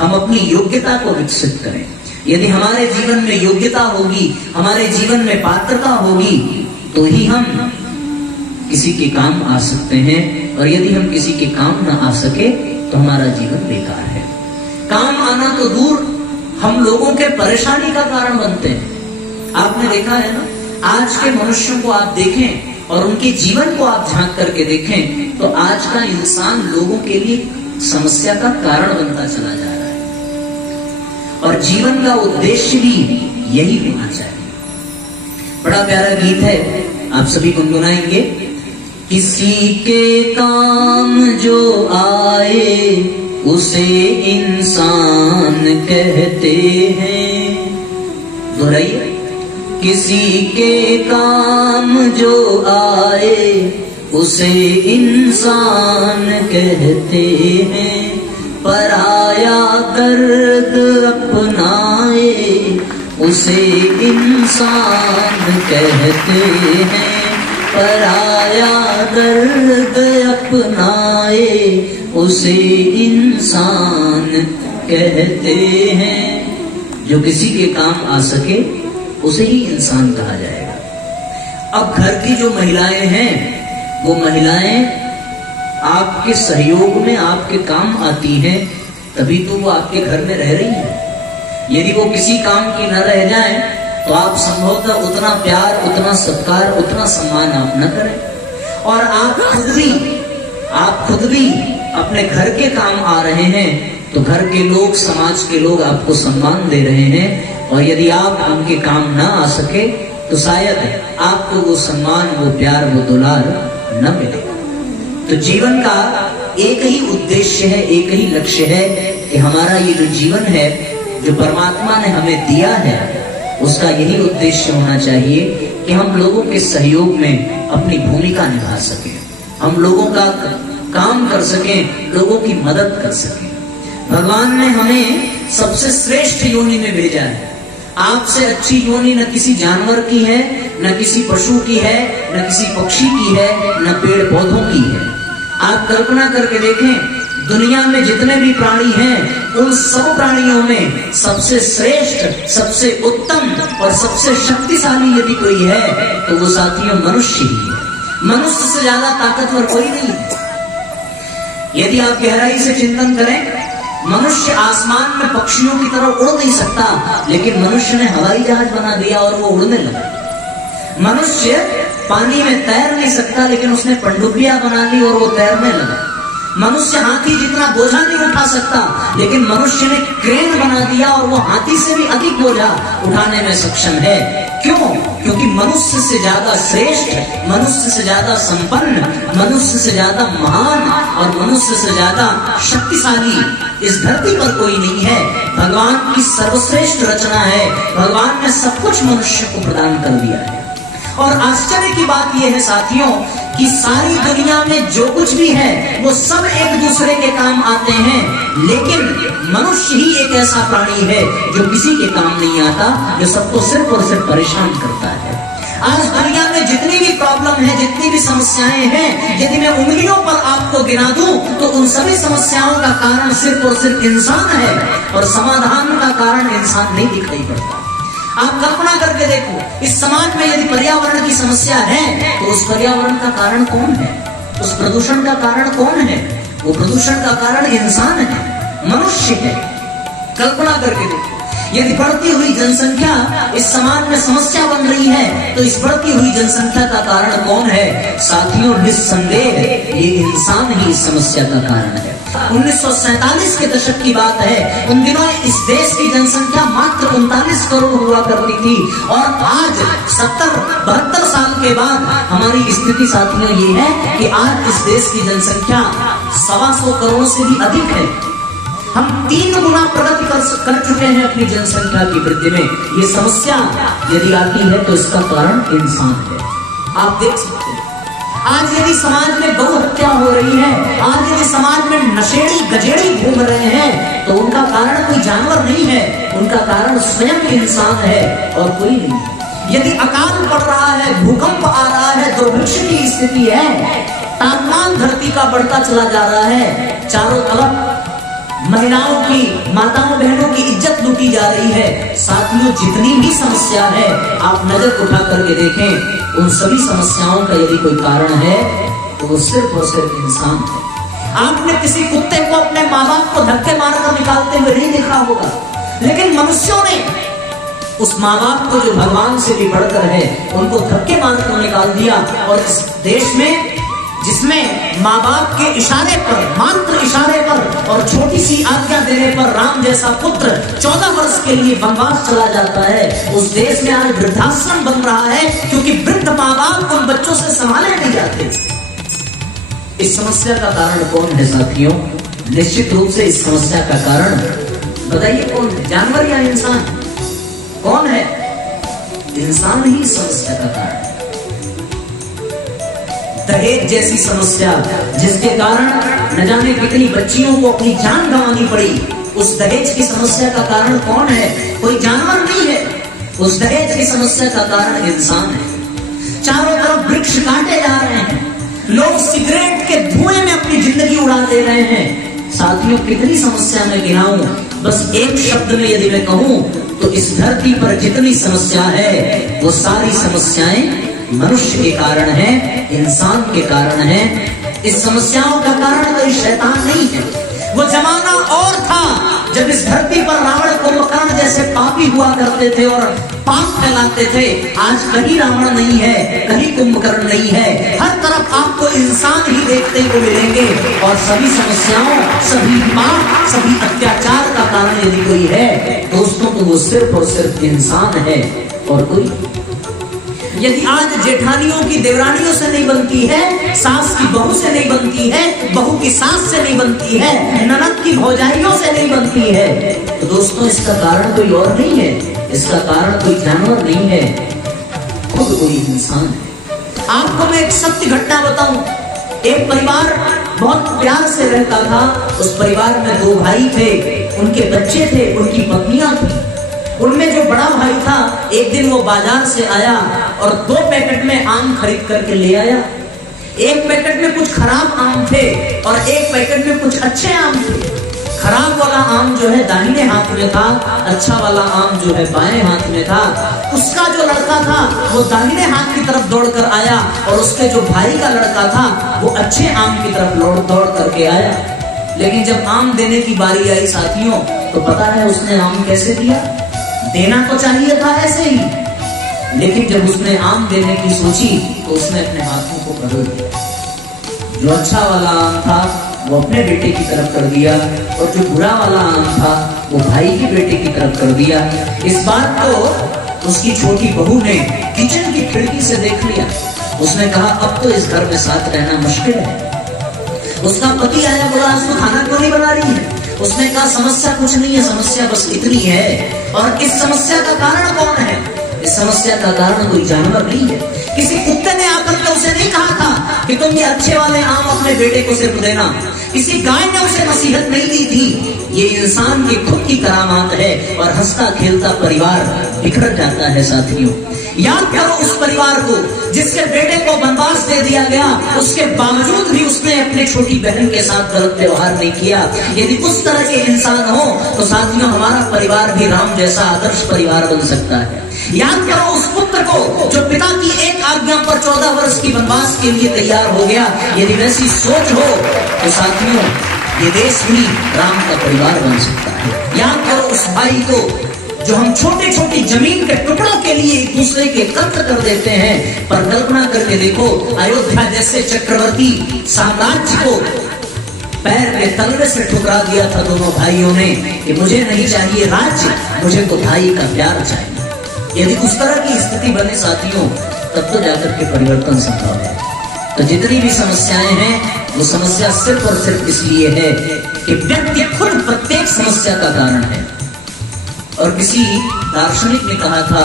हम अपनी योग्यता को विकसित करें। यदि हमारे जीवन में योग्यता होगी, हमारे जीवन में पात्रता होगी, तो ही हम किसी के काम आ सकते हैं। और यदि हम किसी के काम न आ सके तो हमारा जीवन बेकार है। काम आना तो दूर, हम लोगों के परेशानी का कारण बनते हैं। आपने देखा है ना, आज के मनुष्यों को आप देखें और उनके जीवन को आप झांक करके देखें तो आज का इंसान लोगों के लिए समस्या का कारण बनता चला जा रहा है। और जीवन का उद्देश्य भी यही होना चाहिए। बड़ा प्यारा गीत है, आप सभी गुनगुनाएंगे। किसी के काम जो आए उसे इंसान कहते हैं। दोहराइए। किसी के काम जो आए उसे इंसान कहते हैं। पराया दर्द अपनाए उसे इंसान कहते हैं। पराया दर्द अपनाए उसे इंसान कहते हैं। जो किसी के काम आ सके उसे ही इंसान कहा जाएगा। अब घर की जो महिलाएं हैं, वो महिलाएं आपके सहयोग में आपके काम आती हैं, तभी तो वो आपके घर में रह रही हैं। यदि वो किसी काम की न रह जाएं तो आप संभवतः उतना प्यार, उतना सत्कार, उतना सम्मान आप न करें। और आप खुद भी अपने घर के काम आ रहे हैं तो घर के लोग, समाज के लोग आपको सम्मान दे रहे हैं। और यदि आप उनके काम ना आ सके तो शायद आपको वो सम्मान, वो प्यार, वो दुलार न मिले। तो जीवन का एक ही उद्देश्य है, एक ही लक्ष्य है कि हमारा ये जो जीवन है, जो परमात्मा ने हमें दिया है, उसका यही उद्देश्य होना चाहिए कि हम लोगों के सहयोग में अपनी भूमिका निभा सकें, हम लोगों का काम कर सकें, लोगों की मदद कर सकें। भगवान ने हमें सबसे श्रेष्ठ योनि में भेजा है। आपसे अच्छी योनि न किसी जानवर की है, न किसी पशु की है, न किसी पक्षी की है, न पेड़ पौधों की है। आप कल्पना करके देखें, दुनिया में जितने भी प्राणी हैं, उन सब प्राणियों में सबसे श्रेष्ठ, सबसे उत्तम और सबसे शक्तिशाली यदि कोई है तो वो साथियों मनुष्य ही है। मनुष्य से ज्यादा ताकतवर कोई नहीं है। यदि आप गहराई से चिंतन करें, मनुष्य आसमान में पक्षियों की तरह उड़ नहीं सकता, लेकिन मनुष्य ने हवाई जहाज बना दिया और वो उड़ने लगा। मनुष्य पानी में तैर नहीं सकता, लेकिन उसने पनडुब्बियां बना ली और वो तैरने लगा। मनुष्य हाथी जितना बोझा नहीं उठा सकता, लेकिन मनुष्य ने क्रेन बना दिया और वो हाथी से भी अधिक बोझा उठाने में सक्षम है। क्यों? क्योंकि मनुष्य से ज्यादा श्रेष्ठ, मनुष्य से ज्यादा संपन्न, मनुष्य से ज्यादा महान और मनुष्य से ज्यादा शक्तिशाली इस धरती पर कोई नहीं है। भगवान की सर्वश्रेष्ठ रचना है। भगवान ने सब कुछ मनुष्य को प्रदान कर दिया है। और आश्चर्य की बात यह है साथियों कि सारी दुनिया में जो कुछ भी है वो सब एक दूसरे के काम आते हैं, लेकिन मनुष्य ही एक ऐसा प्राणी है जो किसी के काम नहीं आता, जो सबको सिर्फ और सिर्फ परेशान करता है। आज दुनिया में जितनी भी प्रॉब्लम है, जितनी भी समस्याएं हैं, यदि मैं उंगलियों पर आपको गिना दूं तो उन सभी समस्याओं का कारण सिर्फ और सिर्फ इंसान है, और समाधान का कारण इंसान नहीं दिखाई पड़ता। आप कल्पना करके देखो, इस समाज में यदि पर्यावरण की समस्या है तो उस पर्यावरण का कारण कौन है? उस प्रदूषण का कारण कौन है? वो प्रदूषण का कारण इंसान है, मनुष्य है। कल्पना करके देखो, यदि बढ़ती हुई जनसंख्या इस समाज में समस्या बन रही है तो इस बढ़ती हुई जनसंख्या का कारण कौन है? साथियों, निस्संदेह ये इंसान ही इस समस्या का कारण है। 1947 के दशक की बात है। उन दिनों इस देश की जनसंख्या मात्र 39 करोड़ हुआ करती थी, और आज 70-72 साल के बाद हमारी स्थिति साथियों ये है कि आज इस देश की जनसंख्या 125 करोड़ से भी अधिक है। हम 3 गुना प्रगति कर चुके हैं अपनी जनसंख्या की वृद्धि में। ये समस्या यदि आती है तो इसका कारण इंसान है। आप देख सकते हैं, आज यदि समाज में गौ हत्या हो रही है, आज यदि समाज में नशेड़ी गजेड़ी घूम रहे हैं, तो उनका कारण कोई जानवर नहीं है, उनका कारण स्वयं इंसान है और कोई नहीं। यदि अकाल पड़ रहा है, भूकंप आ रहा है, दुर्भिक्ष की स्थिति है, तापमान धरती का बढ़ता चला जा रहा है, चारों तरफ महिलाओं की, माताओं बहनों की इज्जत लूटी जा रही है। साथियों, जितनी भी समस्या है आप नजर उठा करके देखें, उन सभी समस्याओं का यदि कोई कारण है तो वो सिर्फ और सिर्फ इंसान है। आपने किसी कुत्ते को अपने माँ बाप को धक्के मारकर निकालते हुए नहीं देखा होगा, लेकिन मनुष्यों ने उस माँ बाप को जो भगवान से भी बढ़कर है उनको धक्के मारकर निकाल दिया। और इस देश में जिसमें माँ बाप के इशारे पर, मात्र इशारे पर और छोटी सी आज्ञा देने पर राम जैसा पुत्र 14 वर्ष के लिए वनवास चला जाता है, उस देश में आज वृद्धाश्रम बन रहा है क्योंकि वृद्ध माँ बाप उन बच्चों से संभाले नहीं जाते। इस समस्या का कारण कौन है साथियों? निश्चित रूप से इस समस्या का कारण बताइए कौन है? जानवर या इंसान? कौन है? इंसान ही समस्या का कारण है। दहेज जैसी समस्या जिसके कारण न जाने कितनी बच्चियों को अपनी जान गंवानी पड़ी, उस दहेज की समस्या का कारण कौन है? कोई जानवर नहीं है, उस दहेज की समस्या का कारण इंसान है। चारों तरफ वृक्ष काटे जा रहे हैं, लोग सिगरेट के धुएं में अपनी जिंदगी उड़ा दे रहे हैं। साथियों, कितनी समस्या मैं गिनाऊं? बस एक शब्द में यदि मैं कहूं तो इस धरती पर जितनी समस्या है वो सारी समस्याएं मनुष्य के कारण है, इंसान के कारण है। इस समस्याओं का कारण कोई शैतान नहीं है। वो जमाना और था जब इस धरती पर रावण कुंभकर्ण जैसे पापी हुआ करते थे और पाप फैलाते थे। आज कहीं रावण नहीं है, कहीं कुंभकर्ण नहीं है, हर तरफ आपको इंसान ही देखने को मिलेंगे। और सभी समस्याओं, सभी पाप, सभी अत्याचार का कारण यदि कोई है दोस्तों तो वो सिर्फ और सिर्फ इंसान है और कोई। यदि आज जेठानियों की देवरानियों से नहीं बनती है, सास की बहू से नहीं बनती है, बहू की सास से नहीं बनती है, ननद की भौजाइयों से नहीं बनती है, तो दोस्तों इसका कारण कोई और नहीं है, इसका कारण कोई जानवर नहीं है, खुद कोई इंसान है। आपको मैं एक सत्य घटना बताऊं। एक परिवार बहुत प्यार से रहता था। उस परिवार में 2 भाई थे, उनके बच्चे थे, उनकी पत्नियां थी। उनमें जो बड़ा भाई था, एक दिन वो बाजार से आया और 2 पैकेट में आम खरीद करके ले आया। एक पैकेट में कुछ खराब आम थे और एक पैकेट में कुछ अच्छे आम थे। खराब वाला आम जो है दाहिने हाथ में था, अच्छा वाला आम जो है बाएं हाथ में था। उसका जो लड़का था वो दाहिने हाथ की तरफ दौड़ कर आया और उसके जो भाई का लड़का था वो अच्छे आम की तरफ दौड़ करके आया। लेकिन जब आम देने की बारी आई साथियों, तो पता है उसने आम कैसे दिया? देना तो चाहिए था ऐसे ही, लेकिन जब उसने आम देने की सोची तो उसने अपने हाथों को बदल दिया। जो अच्छा वाला आम था वो अपने बेटे की तरफ कर दिया और जो बुरा वाला आम था वो भाई के बेटे की तरफ कर दिया। इस बात को उसकी छोटी बहू ने किचन की खिड़की से देख लिया। उसने कहा अब तो इस घर में साथ रहना मुश्किल है। उसका पति आया, बोला आज तो खाना क्यों नहीं बना रही है? उसने कहा समस्या कुछ नहीं है, समस्या बस इतनी है। और इस समस्या का कारण कौन है? इस समस्या का कारण कोई जानवर नहीं है। किसी कुत्ते ने आकर के उसे नहीं कहा था कि तुम ये अच्छे वाले आम अपने बेटे को सिर्फ देना। किसी गाय ने उसे नसीहत नहीं दी थी। ये इंसान की खुद की करामात है और हंसता खेलता परिवार बिखर जाता है साथियों। याद करो उस परिवार को जिसके बेटे को वनवास दे दिया गया, उसके बावजूद भी उसने अपनी छोटी बहन के साथ गलत व्यवहार नहीं किया। यदि उस तरह के इंसान हो तो साथियों हमारा परिवार भी राम जैसा आदर्श परिवार बन सकता है। याद करो उस पुत्र को जो पिता की एक आज्ञा पर 14 वर्ष की वनवास के लिए तैयार हो गया। यदि वैसी सोच हो तो साथियों ये देश भी राम का परिवार बन सकता है। याद करो उस भाई को जो हम छोटे छोटे जमीन के टुकड़ों के लिए एक दूसरे के कत्ल कर देते हैं। पर कल्पना करके देखो, अयोध्या जैसे चक्रवर्ती साम्राज्य को पैर में तलवे से ठुकरा दिया था दोनों भाइयों ने कि मुझे नहीं चाहिए राज्य, मुझे तो भाई का प्यार चाहिए। यदि उस तरह की स्थिति बने साथियों तब तो जाकर के परिवर्तन संभव है। तो जितनी भी समस्याएं हैं वो समस्या सिर्फ और सिर्फ इसलिए है कि व्यक्ति खुद प्रत्येक समस्या का कारण है। और किसी दार्शनिक ने कहा था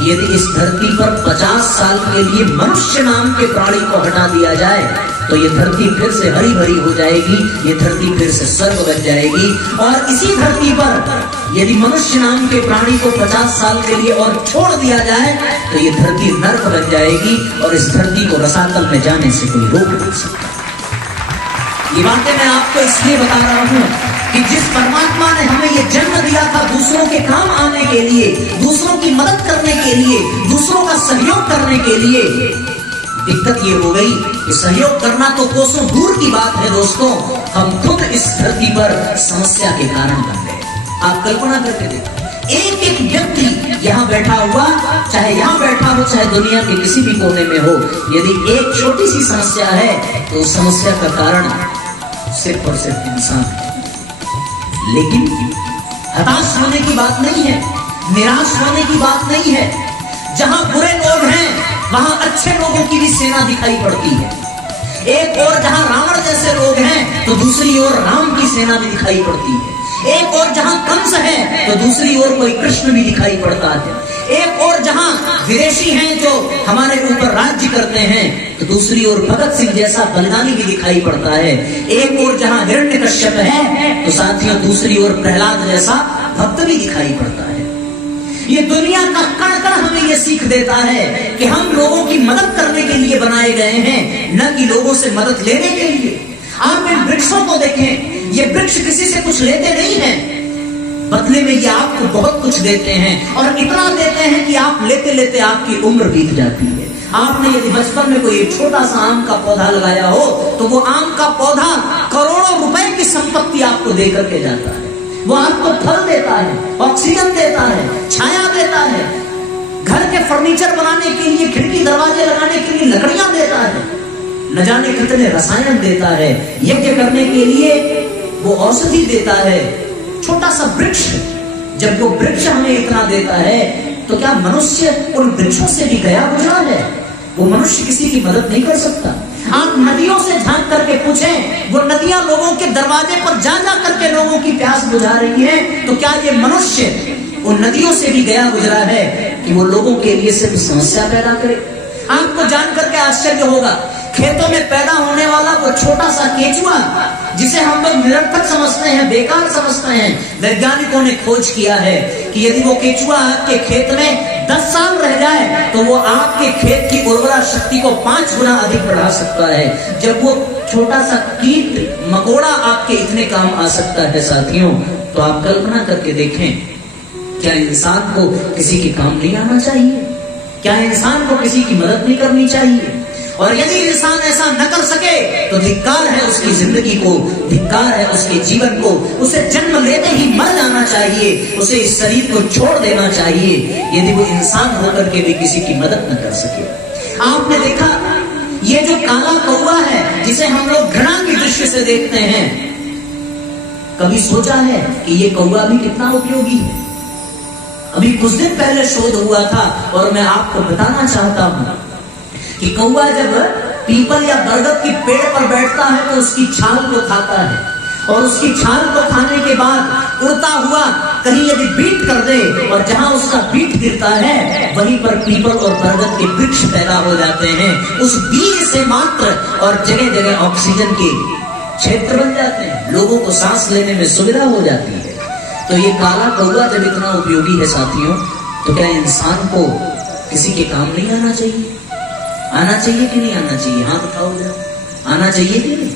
यदि इस धरती पर 50 साल के लिए मनुष्य नाम के प्राणी को हटा दिया जाए तो ये धरती फिर से हरी भरी हो जाएगी, ये धरती फिर से स्वर्ग बन जाएगी। और इसी धरती पर यदि मनुष्य नाम के प्राणी को 50 साल के लिए और छोड़ दिया जाए तो ये धरती नर्क बन जाएगी और इस धरती को रसातल में जाने से कोई रोक नहीं सकता। ये बातें मैं आपको इसलिए बता रहा हूं कि जिस परमात्मा ने हमें ये जन्म दिया था दूसरों के काम आने के लिए, दूसरों की मदद करने के लिए, दूसरों का सहयोग करने के लिए, दिक्कत ये हो गई कि सहयोग करना तो कोसों दूर की बात है दोस्तों, हम खुद इस धरती पर समस्या के कारण बन गए। आप कल्पना करके देखो, एक एक व्यक्ति यहाँ बैठा हुआ, चाहे यहाँ बैठा हो चाहे दुनिया के किसी भी कोने में हो, यदि एक छोटी सी समस्या है तो उस समस्या का कारण सिर्फ और सिर्फ इंसान है। लेकिन हताश होने की बात नहीं है, निराश होने की बात नहीं है। जहां बुरे लोग हैं वहां अच्छे लोगों की भी सेना दिखाई पड़ती है। एक और जहां रावण जैसे लोग हैं तो दूसरी ओर राम की सेना भी दिखाई पड़ती है। एक और जहां कंस है तो दूसरी ओर कोई कृष्ण भी दिखाई पड़ता है। एक और जहां विदेशी हैं जो हमारे ऊपर राज्य करते हैं तो दूसरी ओर भगत सिंह जैसा बलिदानी भी दिखाई पड़ता है। एक और जहां हिरण्यकश्यप है तो साथियों दूसरी ओर प्रहलाद जैसा भक्त भी दिखाई पड़ता है। ये दुनिया का कण कण हमें ये सीख देता है कि हम लोगों की मदद करने के लिए बनाए गए हैं, न कि लोगों से मदद लेने के लिए। आप इन वृक्षों को देखें, ये वृक्ष किसी से कुछ लेते नहीं हैं, बदले में ये आपको बहुत कुछ देते हैं और इतना देते हैं कि आप लेते लेते आपकी उम्र बीत जाती है। आपने यदि बचपन में कोई छोटा सा आम का पौधा लगाया हो तो वो आम का पौधा करोड़ों रुपए की संपत्ति आपको दे करके जाता है। वो आपको फल देता है, ऑक्सीजन देता है, छाया देता है, घर के फर्नीचर बनाने के लिए, खिड़की दरवाजे लगाने के लिए लकड़ियां देता है, न जाने कितने रसायन देता है, यज्ञ करने के लिए वो औषधि देता है। छोटा सा वृक्ष, जब वो वृक्ष हमें इतना देता है तो क्या मनुष्य उन वृक्षों से भी गया गुजरा है? वो मनुष्य किसी की मदद नहीं कर सकता। आप नदियों से झांक करके पूछें, वो नदियां लोगों के दरवाजे पर जा जा करके लोगों की प्यास बुझा रही हैं, तो क्या ये मनुष्य उन नदियों से भी गया गुजरा है कि वो लोगों के लिए सिर्फ समस्या पैदा करे? आपको जान करके आश्चर्य होगा, खेतों में पैदा होने वाला वो छोटा सा केचुआ जिसे हम लोग निरर्थक समझते हैं, बेकार समझते हैं, वैज्ञानिकों ने खोज किया है कि यदि वो केचुआ आपके खेत में 10 साल रह जाए तो वो आपके खेत की उर्वरा शक्ति को 5 गुना अधिक बढ़ा सकता है। जब वो छोटा सा कीट मकोड़ा आपके इतने काम आ सकता है साथियों, तो आप कल्पना करके देखें, क्या इंसान को किसी के काम नहीं आना चाहिए? क्या इंसान को किसी की मदद नहीं करनी चाहिए? और यदि इंसान ऐसा न कर सके तो धिक्कार है उसकी जिंदगी को, धिक्कार है उसके जीवन को। उसे जन्म लेते ही मर जाना चाहिए, उसे इस शरीर को छोड़ देना चाहिए यदि वो इंसान होकर के भी किसी की मदद न कर सके। आपने देखा ये जो काला कौवा है जिसे हम लोग घृणा की दृष्टि से देखते हैं, कभी सोचा है कि ये कौवा भी कितना उपयोगी है? अभी कुछ दिन पहले शोध हुआ था और मैं आपको बताना चाहता हूं कि कौवा जब पीपल या बरगद की पेड़ पर बैठता है तो उसकी छाल को खाता है और उसकी छाल को खाने के बाद उड़ता हुआ कहीं यदि बीट कर दे और जहां उसका बीट गिरता है वहीं पर पीपल और बरगद के वृक्ष पैदा हो जाते हैं। उस बीज से मात्र और जगह जगह ऑक्सीजन के क्षेत्र बन जाते हैं, लोगों को सांस लेने में सुविधा हो जाती है। तो ये काला कौवा जब इतना उपयोगी है साथियों, तो क्या इंसान को किसी के काम नहीं आना चाहिए? आना चाहिए कि नहीं आना चाहिए? हाथ उठाओ जरा, आना चाहिए कि नहीं?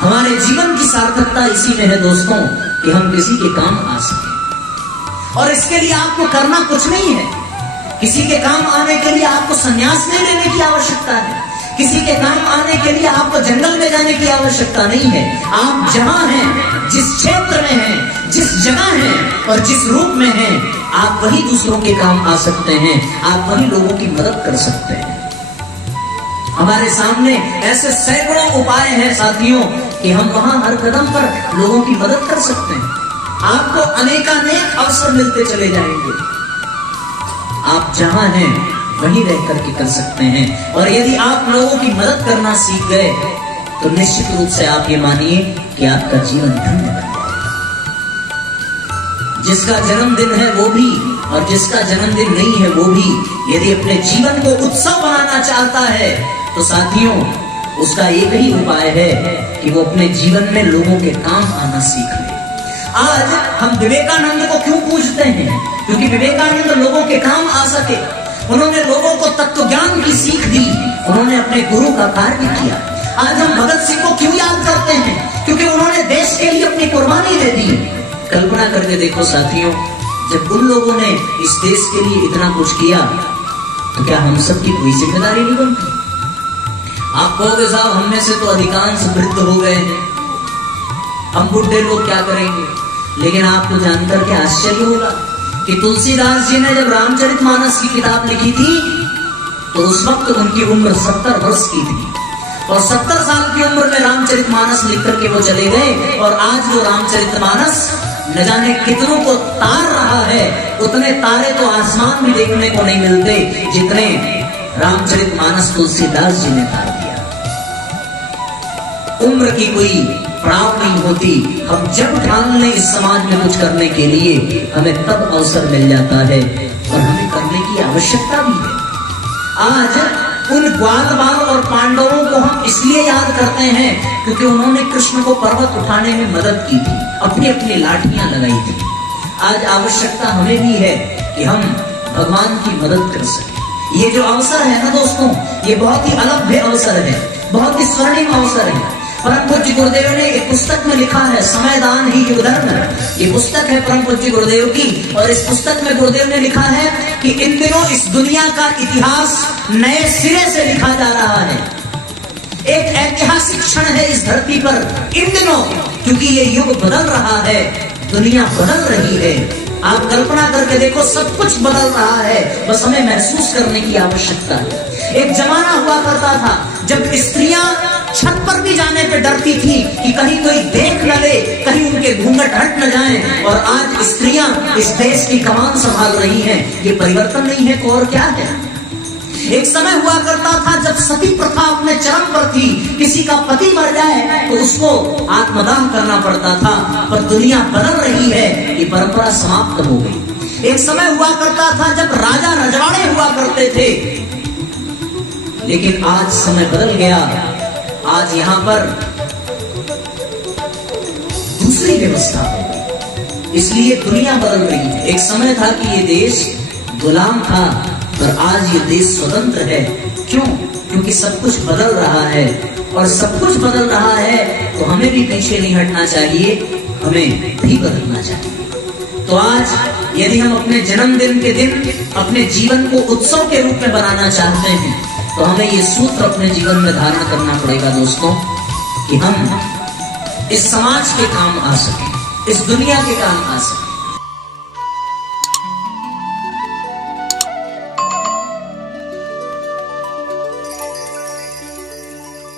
हमारे जीवन की सार्थकता इसी में है दोस्तों कि हम किसी के काम आ सके। और इसके लिए आपको करना कुछ नहीं है, किसी के काम आने के लिए आपको संन्यास नहीं लेने की आवश्यकता है, किसी के काम आने के लिए आपको जंगल में जाने की आवश्यकता नहीं है। आप जहां हैं, जिस क्षेत्र में हैं, जिस जगह हैं और जिस रूप में हैं, आप वही दूसरों के काम आ सकते हैं, आप वही लोगों की मदद कर सकते हैं। हमारे सामने ऐसे सैकड़ों उपाय हैं साथियों कि हम वहां हर कदम पर लोगों की मदद कर सकते हैं। आपको अनेकानेक अवसर मिलते चले जाएंगे, आप जहां हैं वहीं रह करके कर सकते हैं। और यदि आप लोगों की मदद करना सीख गए तो निश्चित रूप से आप ये मानिए कि आपका जीवन धन्य बन जाएगा। जिसका जन्मदिन है वो भी और जिसका जन्मदिन नहीं है वो भी यदि अपने जीवन को उत्सव बनाना चाहता है तो साथियों उसका एक ही उपाय है कि वो अपने जीवन में लोगों के काम आना सीख ले। आज हम विवेकानंद को क्यों पूजते हैं? क्योंकि विवेकानंद लोगों के काम आ सके, उन्होंने लोगों को तत्व ज्ञान की सीख दी, उन्होंने अपने गुरु का कार्य किया। आज हम भगत सिंह को क्यों याद करते हैं? क्योंकि उन्होंने देश के लिए अपनी कुर्बानी दे दी। कल्पना करके देखो साथियों, जब उन लोगों ने इस देश के लिए इतना कुछ किया तो क्या हम सबकी कोई जिम्मेदारी नहीं बनती? आप कहोगे साहब हम में से तो अधिकांश वृद्ध हो गए हैं, हम बुढ़े लोग क्या करेंगे? लेकिन आपको जानकर क्या आश्चर्य होगा कि तुलसीदास जी ने जब रामचरितमानस की किताब लिखी थी तो उस वक्त उनकी उम्र 70 वर्ष की थी, और 70 साल की उम्र में रामचरितमानस लिख करके वो चले गए। और आज वो रामचरितमानस न जाने कितनों को तार रहा है, उतने तारे तो आसमान में देखने को नहीं मिलते जितने रामचरितमानस तुलसीदास जी ने तार दिया। उम्र की कोई पड़ाव नहीं होती, हम जब ठान लें इस समाज में कुछ करने के लिए हमें तब अवसर मिल जाता है और हमें करने की आवश्यकता भी है। आज उन ग्वाल बाल और पांडवों को हम इसलिए याद करते हैं क्योंकि उन्होंने कृष्ण को पर्वत उठाने में मदद की थी, अपनी अपनी लाठियां लगाई थी। आज आवश्यकता हमें भी है कि हम भगवान की मदद कर सकें। ये जो अवसर है ना दोस्तों, ये बहुत ही अलभ्य अवसर है, बहुत ही स्वर्णिम अवसर है। परम पूज्य गुरुदेव ने एक पुस्तक में लिखा है, समय दान ही युग धर्म। ये पुस्तक है परम पूज्य गुरुदेव की, और इस पुस्तक में गुरुदेव ने लिखा है कि इन दिनों इस दुनिया का इतिहास नए सिरे से लिखा जा रहा है। एक ऐतिहासिक क्षण है इस धरती पर इन दिनों, क्योंकि ये युग बदल रहा है, दुनिया बदल रही है। आप कल्पना करके देखो, सब कुछ बदल रहा है, बस हमें महसूस करने की आवश्यकता है। एक जमाना हुआ करता था जब स्त्रियां छत पर भी जाने पे डरती थी कि कहीं कोई देख न ले, कहीं उनके घूंघट हट न जाएं, और आज स्त्रियां इस देश की कमान संभाल रही हैं। ये परिवर्तन नहीं है तो और क्या है? एक समय हुआ करता था जब सती प्रथा अपने चरम पर थी, किसी का पति मर जाए तो उसको आत्मदाह करना पड़ता था, पर दुनिया बदल रही है, ये परंपरा समाप्त हो गई। एक समय हुआ करता था जब राजा रजवाड़े हुआ करते थे, लेकिन आज समय बदल गया। आज यहाँ पर दूसरी व्यवस्था हो गई, इसलिए दुनिया बदल रही है। एक समय था कि ये देश गुलाम था, पर आज ये देश स्वतंत्र है। क्यों? क्योंकि सब कुछ बदल रहा है, और सब कुछ बदल रहा है तो हमें भी पीछे नहीं हटना चाहिए, हमें भी बदलना चाहिए। तो आज यदि हम अपने जन्मदिन के दिन अपने जीवन को उत्सव के रूप में बनाना चाहते हैं तो हमें ये सूत्र अपने जीवन में धारण करना पड़ेगा दोस्तों, कि हम इस समाज के काम आ सकें, इस दुनिया के काम आ सकें।